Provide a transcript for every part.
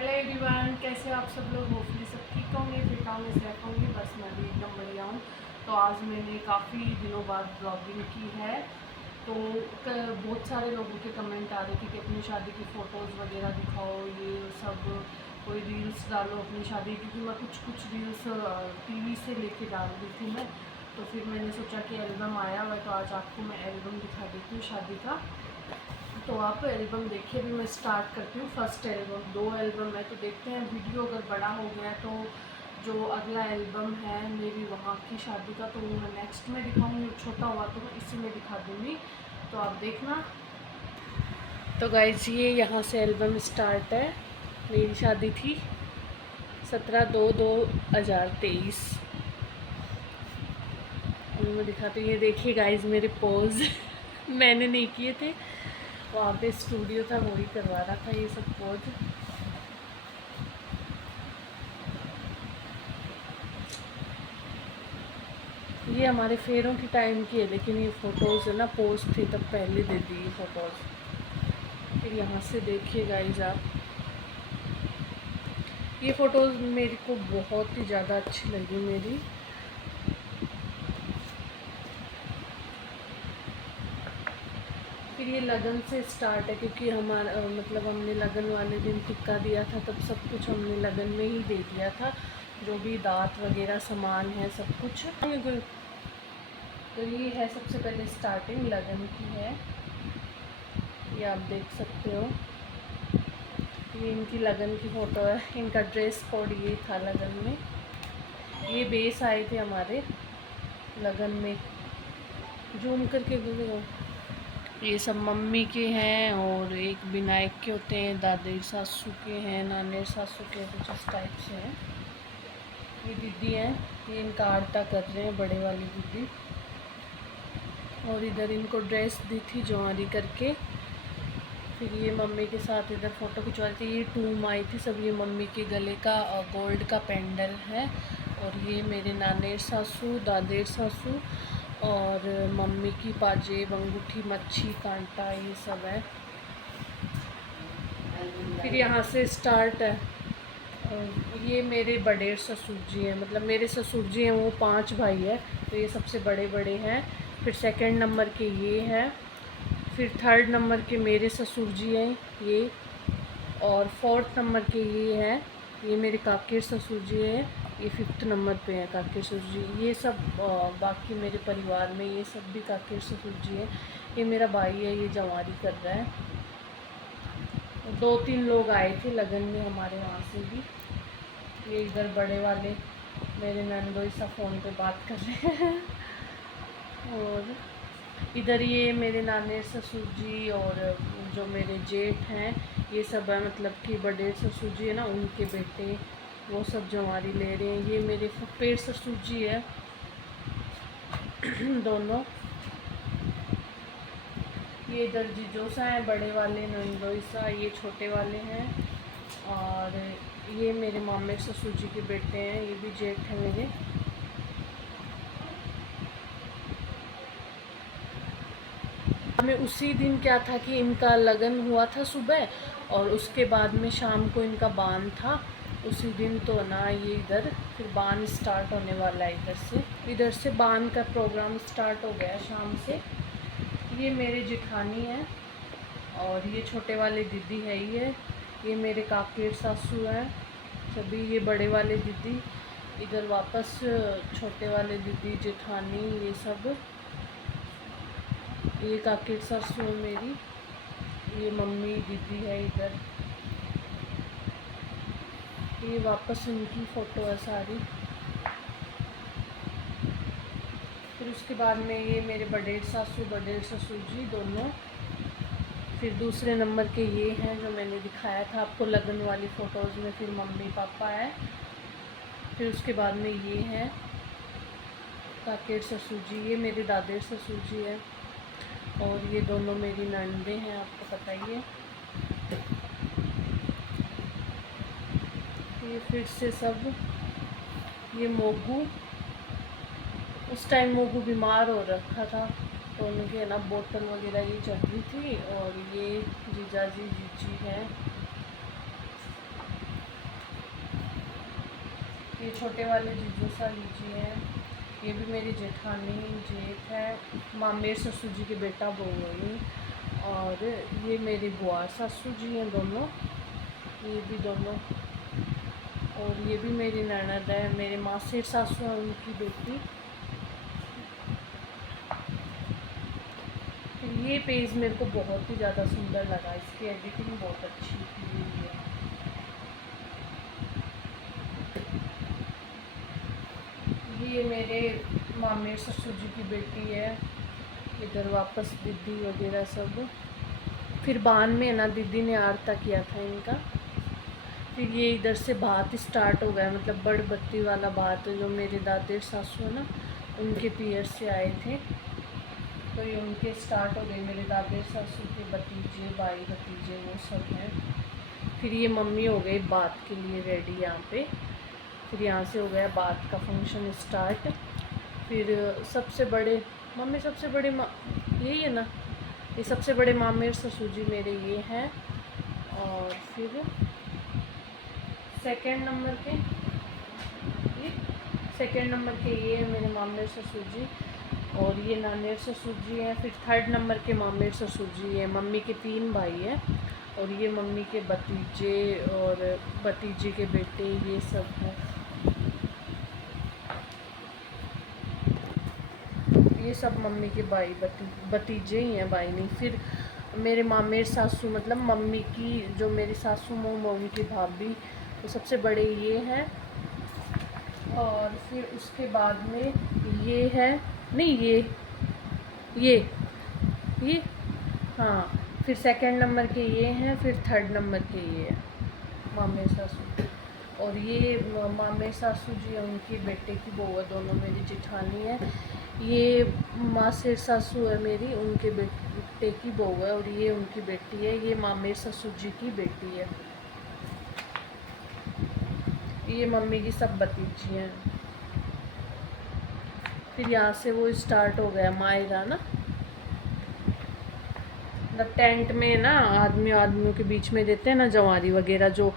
Hello everyone, कैसे हो आप सब लोग। होपफुली सब ठीक होंगे, फिट होंगे, सेफ होंगे। बस मैं भी एकदम बढ़िया हूँ। तो आज मैंने काफ़ी दिनों बाद ब्लॉगिंग की है। तो बहुत सारे लोगों के कमेंट आ रहे थे कि अपनी शादी की फ़ोटोज़ वगैरह दिखाओ, ये सब, कोई रील्स डालो अपनी शादी, क्योंकि मैं कुछ कुछ रील्स टीवी से लेके डाल रही थी मैं। तो फिर मैंने सोचा कि एल्बम आया हुआ है तो आज आपको मैं एल्बम दिखा देती हूँ शादी का। तो आप एल्बम देखिए। अभी मैं स्टार्ट करती हूँ फर्स्ट एल्बम। 2 एल्बम है तो देखते हैं, वीडियो अगर बड़ा हो गया तो जो अगला एल्बम है मेरी वहाँ की शादी का तो वो मैं नेक्स्ट में दिखाऊंगी, छोटा हुआ तो मैं इसी में दिखा दूँगी, तो आप देखना। तो गाइज ये यहाँ से एल्बम स्टार्ट है। मेरी शादी थी 17/2/2023। अभी मैं दिखाती हूँ, ये देखिए गाइज मेरे पोज मैंने नहीं किए थे, वहाँ पे स्टूडियो था वही करवा रहा था ये सब पोज। ये हमारे फेरों की टाइम की है, लेकिन ये फ़ोटोज़ है ना, पोस्ट थी तब पहले दे दी ये फ़ोटोज़। फिर यहाँ से देखिए गाइज आप, ये फ़ोटोज़ मेरे को बहुत ही ज़्यादा अच्छी लगी मेरी। फिर ये लगन से स्टार्ट है, क्योंकि हमारा मतलब हमने लगन वाले दिन टिक्का दिया था, तब सब कुछ हमने लगन में ही दे दिया था, जो भी दाँत वगैरह सामान है सब कुछ। तो ये है सबसे पहले स्टार्टिंग लगन की है, ये आप देख सकते हो। ये इनकी लगन की फ़ोटो है, इनका ड्रेस कोड ये था लगन में। ये बेस आए थे हमारे लगन में, जूम करके देखो। ये सब मम्मी के हैं और एक विनायक के होते हैं, दादी सासू के हैं, नाने सासू के, कुछ इस टाइप से हैं। ये दीदी हैं, ये इनका आरता कर रहे हैं, बड़े वाली दीदी। और इधर इनको ड्रेस दी थी जवारी करके। फिर ये मम्मी के साथ इधर फ़ोटो खिंचवाई थी। ये टूम आई थी सब, ये मम्मी के गले का गोल्ड का पेंडल है। और ये मेरे नानेर सासू, दादेर सासू और मम्मी की पाजेब, अंगूठी, मच्छी, कांटा, ये सब है। फिर यहाँ से स्टार्ट है। और ये मेरे बड़े ससुर जी हैं, मतलब मेरे ससुर जी हैं, वो 5 भाई है, तो ये सबसे बड़े बड़े हैं। फिर सेकंड नंबर के ये हैं। फिर थर्ड नंबर के मेरे ससुर जी हैं ये। और फोर्थ नंबर के ये हैं, ये मेरे काके ससुर जी हैं। ये 5th नंबर पे हैं काके ससुर जी। ये सब बाकी मेरे परिवार में ये सब भी काके ससुर जी हैं। ये मेरा भाई है, ये जवारी कर रहा है। 2-3 लोग आए थे लगन में हमारे वहाँ से भी। ये इधर बड़े वाले मेरे नंदोई सा फ़ोन पे बात कर रहे हैं। और इधर ये मेरे नाने ससुर जी और जो मेरे जेठ हैं ये सब है, मतलब कि बड़े ससुर जी है ना, उनके बेटे, वो सब जवारी ले रहे हैं। ये मेरे फुफेर ससुर जी है दोनों। ये इधर जीजोसा हैं बड़े वाले, नंदोईसा ये छोटे वाले हैं। और ये मेरे मामे ससुर जी के बेटे हैं, ये भी जेठ हैं मेरे। हमें उसी दिन क्या था कि इनका लगन हुआ था सुबह, और उसके बाद में शाम को इनका बान था उसी दिन। तो ना ये इधर फिर बान स्टार्ट होने वाला है, इधर से बान का प्रोग्राम स्टार्ट हो गया शाम से। ये मेरे जिठानी हैं और ये छोटे वाले दीदी है ये मेरे काके सासू हैं सभी। ये बड़े वाले दीदी, इधर वापस छोटे वाले दीदी, जेठानी, ये सब। ये काके सासू है मेरी, ये मम्मी दीदी है इधर। ये वापस इनकी फ़ोटो है सारी। फिर उसके बाद में ये मेरे बड़े सासू, बड़े ससुर जी दोनों। फिर दूसरे नंबर के ये हैं जो मैंने दिखाया था आपको लगन वाली फ़ोटोज़ में। फिर मम्मी पापा है। फिर उसके बाद में ये हैं काकेर ससुर जी, ये मेरे दादेर ससुर जी हैं। और ये दोनों मेरी नंदे हैं, आपको पता ही है। ये फिर से सब, ये मोगू, उस टाइम मोगू बीमार हो रखा था तो उनके ना बोतल वगैरह ये चढ़ रही थी। और ये जीजा जी जीजी हैं। ये छोटे वाले जीजू सा लीची है, ये भी मेरी जेठानी जेठ है, मामेर ससुर जी के बेटा बहू है ये। और ये मेरी बुआ सासू जी हैं दोनों, ये भी दोनों। और ये भी मेरी ननद है, मेरे मासेर सासू है उनकी बेटी। फिर ये पेज मेरे को बहुत ही ज़्यादा सुंदर लगा, इसकी एडिटिंग बहुत अच्छी की हुई है। ये मेरे मामेर ससुर जी की बेटी है, इधर वापस दीदी वगैरह सब। फिर बान में ना दीदी ने आरता किया था इनका। फिर ये इधर से बात स्टार्ट हो गया, मतलब बड़ बत्ती वाला बात, जो मेरे दादेर सासू है ना उनके पियर से आए थे, तो ये उनके स्टार्ट हो गए। मेरे दादेर सासू के भतीजे भाई भतीजे वो सब हैं। फिर ये मम्मी हो गई बात के लिए रेडी यहाँ पे। फिर यहाँ से हो गया बात का फंक्शन स्टार्ट। फिर सबसे बड़े मम्मी, सबसे बड़े यही है ना, ये सबसे बड़े मामेर ससुर जी मेरे ये हैं। और फिर सेकंड नंबर के ये है मेरे मामेर ससुर जी, और ये नानेर ससुर जी हैं। फिर थर्ड नंबर के मामेर ससुर जी हैं। मम्मी के 3 भाई हैं, और ये मम्मी के भतीजे और भतीजे के बेटे ये सब हैं। ये सब मम्मी के भाई भतीजे ही हैं, भाई नहीं। फिर मेरे मामेर सासू, मतलब मम्मी की जो मेरी सासू मम्मी की भाभी, वो सबसे बड़े ये हैं। और फिर उसके बाद में ये है, नहीं ये हाँ। फिर सेकंड नंबर के ये हैं, फिर थर्ड नंबर के ये हैं मामेर सासू। और ये मामेर सासू जी उनकी बेटे की बहू है, दोनों मेरी जेठानी है। ये मासेर सासू है मेरी, उनके बेटे की बहू है, और ये उनकी बेटी है। ये मामेर ससुर जी की बेटी है। ये मम्मी की सब भतीजी हैं। फिर यहाँ से वो स्टार्ट हो गया मायरा ना, मतलब टेंट में ना आदमियों के बीच में देते हैं ना जवारी वगैरह, जो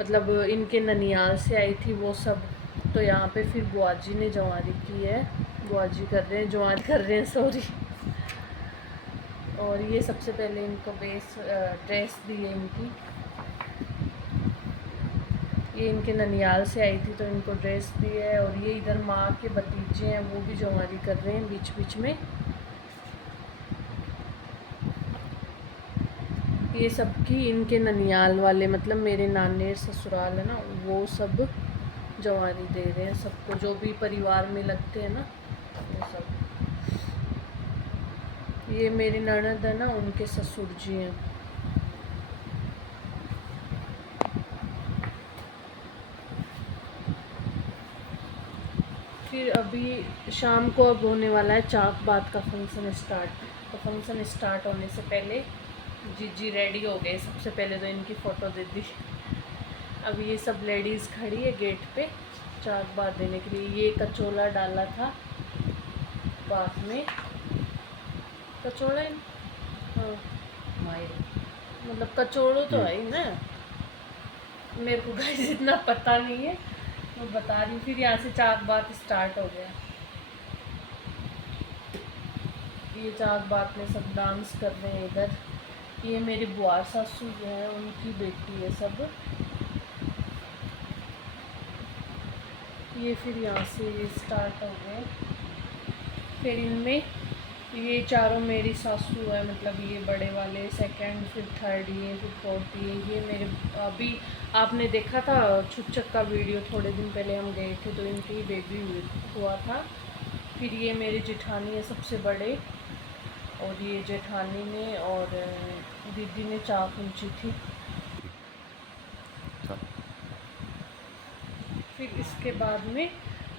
मतलब इनके ननियाल से आई थी वो सब। तो यहाँ पे फिर बुआ जी ने जवारी की है, बुआ जी कर रहे हैं, जवारी कर रहे हैं, सॉरी। और ये सबसे पहले इनको ड्रेस दी है इनकी, ये इनके ननियाल से आई थी तो इनको ड्रेस दी है। और ये इधर माँ के भतीजे हैं, वो भी जवारी कर रहे हैं बीच बीच में। ये सबकी इनके ननियाल वाले, मतलब मेरे नानेर ससुराल है ना, वो सब जवारी दे रहे हैं सबको, जो भी परिवार में लगते हैं ना वो सब। ये मेरी ननद है ना, उनके ससुर जी हैं। फिर अभी शाम को अब होने वाला है चाक बात का फंक्शन स्टार्ट। तो फंक्शन स्टार्ट होने से पहले जीजी रेडी हो गए। सबसे पहले तो इनकी फ़ोटो दे दी। अब ये सब लेडीज़ खड़ी है गेट पे चाक बात देने के लिए। ये कचौला डाला था बात में, कचौड़ा हाँ मतलब कचौड़ो तो है ही ना, मेरे को गाइस इतना पता नहीं है, मैं बता रही हूँ। फिर यहाँ से चाक बात स्टार्ट हो गया। ये चाक बात में सब डांस कर रहे हैं इधर। ये मेरी बुआ सासू जो है उनकी बेटी है सब। ये फिर यहाँ से ये स्टार्ट हो गए। फिर इनमें ये चारों मेरी सासू है, मतलब ये बड़े वाले सेकंड, फिर थर्ड ये, फिर फोर्थ ये मेरे। अभी आपने देखा था छुच्चक का वीडियो, थोड़े दिन पहले हम गए थे तो इनकी बेबी हुआ था। फिर ये मेरे जेठानी है सबसे बड़े, और ये जेठानी ने और दीदी ने चाक ऊँची थी। फिर इसके बाद में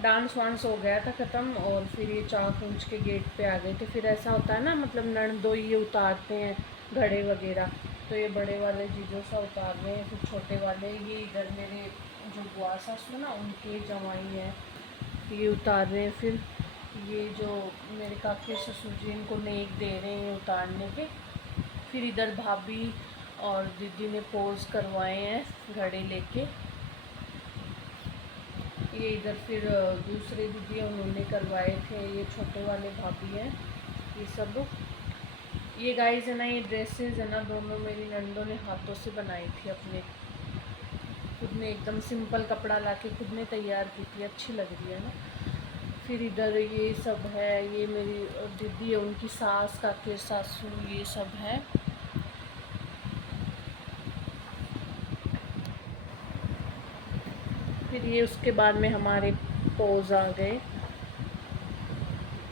डांस वांस हो गया था ख़त्म, और फिर ये चाक ऊँच के गेट पे आ गए थे। फिर ऐसा होता है ना, मतलब ननदोई ये उतारते हैं घड़े वगैरह, तो ये बड़े वाले जीजो सा उतार रहे हैं। फिर छोटे वाले ये इधर मेरे जो बुआ सासू ना उनके जवाई हैं, ये उतार रहे हैं। फिर ये जो मेरे काके ससुर जी इनको नेक दे रहे हैं उतारने के। फिर इधर भाभी और दीदी ने पोज करवाए हैं घड़े लेके। ये इधर फिर दूसरे दीदी उन्होंने करवाए थे, ये छोटे वाले भाभी हैं ये सब। ये गाइस है ना, ये ड्रेसेस है ना, दोनों मेरी नंदों ने हाथों से बनाई थी अपने खुद ने, एकदम सिंपल कपड़ा लाके खुद ने तैयार की थी, अच्छी लग रही है ना। फिर इधर ये सब है, ये मेरी दीदी है, उनकी सास काके सासू ये सब है। फिर ये उसके बाद में हमारे पोज आ गए।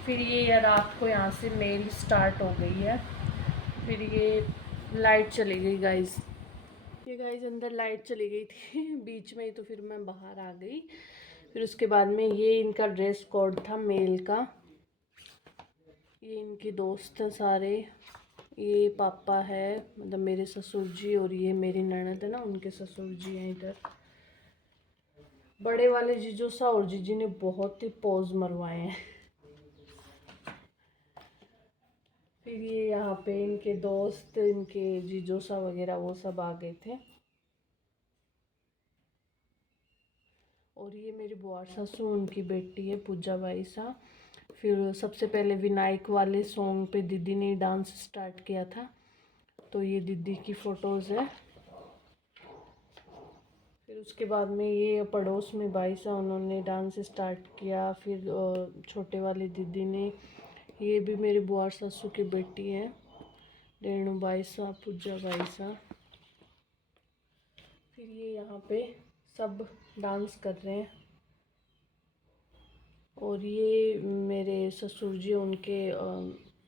फिर ये रात को यहाँ से मेल स्टार्ट हो गई है। फिर ये लाइट चली गई गाइस, ये गाइस अंदर लाइट चली गई थी बीच में ही, तो फिर मैं बाहर आ गई। फिर उसके बाद में ये इनका ड्रेस कोड था मेल का। ये इनके दोस्त हैं सारे, ये पापा है मतलब मेरे ससुर जी, और ये मेरी ननद है ना, उनके ससुर जी हैं इधर। बड़े वाले जीजोसा और जीजी ने बहुत ही पोज मरवाए हैं। फिर ये यहाँ पे इनके दोस्त, इनके जीजोसा वगैरह वो सब आ गए थे। और ये मेरी बुआ सासू, उनकी बेटी है पूजा बाई सा। फिर सबसे पहले विनायक वाले सॉन्ग पे दीदी ने डांस स्टार्ट किया था, तो ये दीदी की फ़ोटोज़ है। फिर उसके बाद में ये पड़ोस में बाई सा, उन्होंने डांस स्टार्ट किया। फिर छोटे वाली दीदी ने, ये भी मेरी बुआ सासू की बेटी है, रेणु बाई सा, पूजा बाई सा। फिर ये यहाँ पे सब डांस कर रहे हैं। और ये मेरे ससुर जी, उनके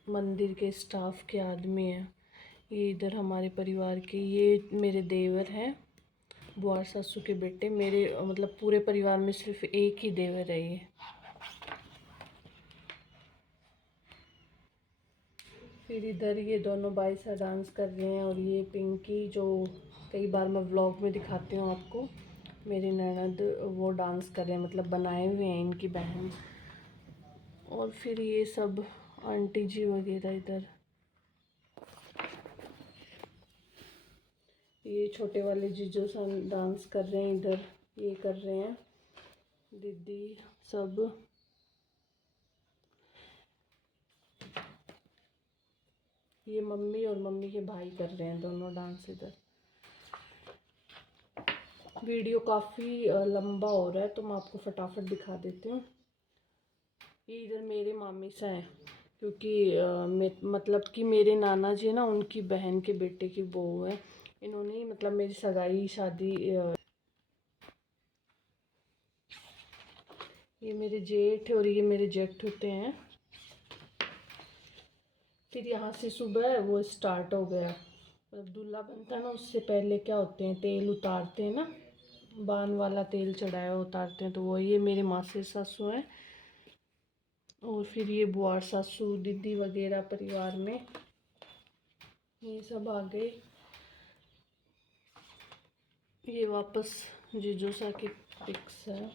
मंदिर के स्टाफ के आदमी हैं। ये इधर हमारे परिवार के, ये मेरे देवर हैं, बुआ सासू के बेटे। मेरे मतलब पूरे परिवार में सिर्फ एक ही देवर है ये। फिर इधर ये दोनों भाई सा डांस कर रहे हैं। और ये पिंकी, जो कई बार मैं व्लॉग में दिखाती हूँ आपको, मेरी ननद, वो डांस कर रहे हैं, मतलब बनाए हुए हैं इनकी बहन। और फिर ये सब आंटी जी वगैरह इधर। ये छोटे वाले जीजो सा डांस कर रहे हैं इधर, ये कर रहे हैं दीदी सब। ये मम्मी और मम्मी के भाई कर रहे हैं दोनों डांस इधर। वीडियो काफ़ी लंबा हो रहा है, तो मैं आपको फटाफट दिखा देती हूँ। ये इधर मेरे मामी सा हैं, क्योंकि मतलब कि मेरे नाना जी ना, उनकी बहन के बेटे की बहू है। इन्होंने ही मतलब मेरी सगाई शादी, ये मेरे जेठ और ये मेरे जेठ होते हैं। फिर यहाँ से सुबह वो स्टार्ट हो गया, मतलब दूल्हा बनता है ना, उससे पहले क्या होते हैं, तेल उतारते हैं ना, बान वाला तेल चढ़ाया उतारते हैं, तो वो ये मेरे मासी सासू हैं। और फिर ये बुआ सासू, दीदी वगैरह परिवार में ये सब आ गए। ये वापस जीजोसा की पिक्स है,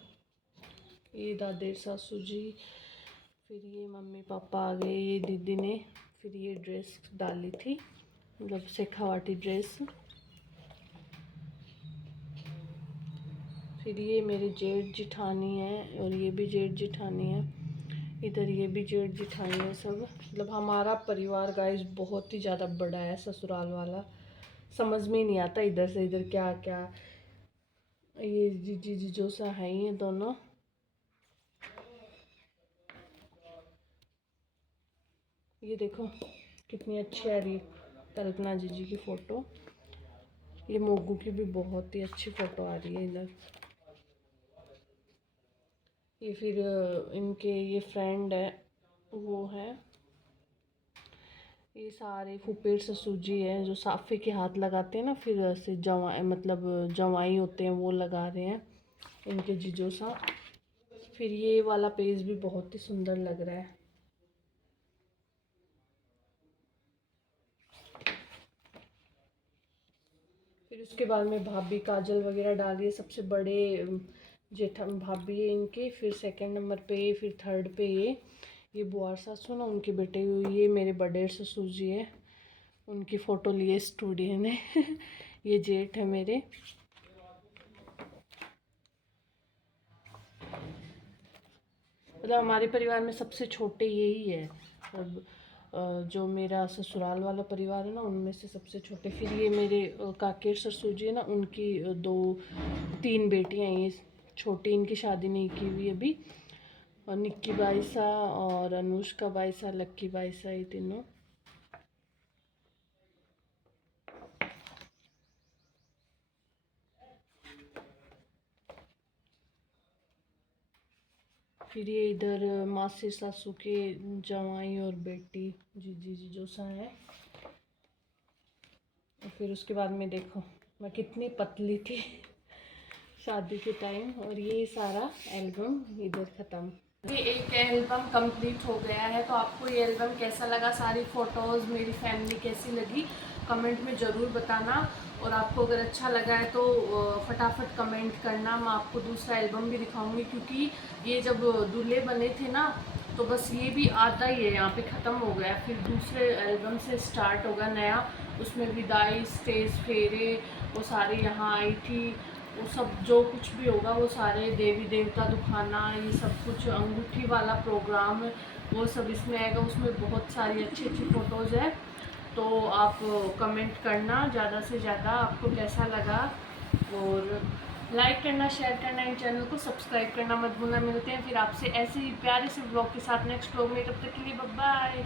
ये दादे सासू जी। फिर ये मम्मी पापा आ गए, ये दीदी ने फिर ये ड्रेस डाली थी, मतलब शेखावाटी ड्रेस। फिर ये मेरी जेठ जिठानी है, और ये भी जेठ जिठानी है, इधर ये भी जेठ जिठानी है सब। मतलब हमारा परिवार गाइस बहुत ही ज़्यादा बड़ा है, ससुराल वाला। समझ में ही नहीं आता इधर से इधर क्या क्या। ये जीजी जीजो सा है ही दोनों। ये देखो कितनी अच्छी आ रही है कल्पना जीजी की फ़ोटो। ये मोगू की भी बहुत ही अच्छी फ़ोटो आ रही है इधर। ये फिर इनके ये फ्रेंड है, वो है, ये सारे फुपेर ससुर जी हैं, जो साफे के हाथ लगाते हैं ना, फिर ऐसे जवाई, मतलब जवाई होते हैं, वो लगा रहे हैं इनके जीजो सा। फिर ये वाला पेज भी बहुत ही सुंदर लग रहा है। फिर उसके बाद में भाभी काजल वगैरह डाल रही है। सबसे बड़े जेठा भाभी है इनके, फिर सेकंड नंबर पे ये, फिर थर्ड पे ये बुआ सासू ना, उनके बेटे, ये मेरे बड़े ससुर जी है, उनकी फ़ोटो लिए स्टूडियो ने ये जेठ है मेरे। मतलब हमारे परिवार में सबसे छोटे यही है। अब जो मेरा ससुराल वाला परिवार है ना, उनमें से सबसे छोटे। फिर ये मेरे काकेर ससुर जी है ना, उनकी 2-3 बेटियां हैं। ये छोटी, इनकी शादी नहीं की हुई अभी। और निक्की बाईसा और अनुष्का बाईसा, लक्की बाईसा, ये तीनों। फिर ये इधर मासी सासू के जवाई और बेटी जीजी जी जो सा है। और फिर उसके बाद में देखो मैं कितनी पतली थी शादी के टाइम। और ये सारा एल्बम इधर ख़त्म। ये एक एल्बम कंप्लीट हो गया है। तो आपको ये एल्बम कैसा लगा, सारी फ़ोटोज़ मेरी फैमिली कैसी लगी, कमेंट में ज़रूर बताना। और आपको अगर अच्छा लगा है तो फटाफट कमेंट करना। मैं आपको दूसरा एल्बम भी दिखाऊंगी, क्योंकि ये जब दूल्हे बने थे ना, तो बस ये भी आधा ही है, यहाँ पे ख़त्म हो गया। फिर दूसरे एल्बम से स्टार्ट होगा नया। उसमें विदाई, स्टेज फेरे, वो सारे यहाँ आई थी। वो सब जो कुछ भी होगा, वो सारे देवी देवता दिखाना, ये सब कुछ, अंगूठी वाला प्रोग्राम, वो सब इसमें आएगा। उसमें बहुत सारी अच्छी अच्छी फ़ोटोज़ है। तो आप कमेंट करना ज़्यादा से ज़्यादा आपको कैसा लगा। और लाइक करना, शेयर करना, इन चैनल को सब्सक्राइब करना मत भूलना। मिलते हैं फिर आपसे ऐसे ही प्यारे से ब्लॉग के साथ नेक्स्ट ब्लॉग में। तब तक के लिए बाय बाय।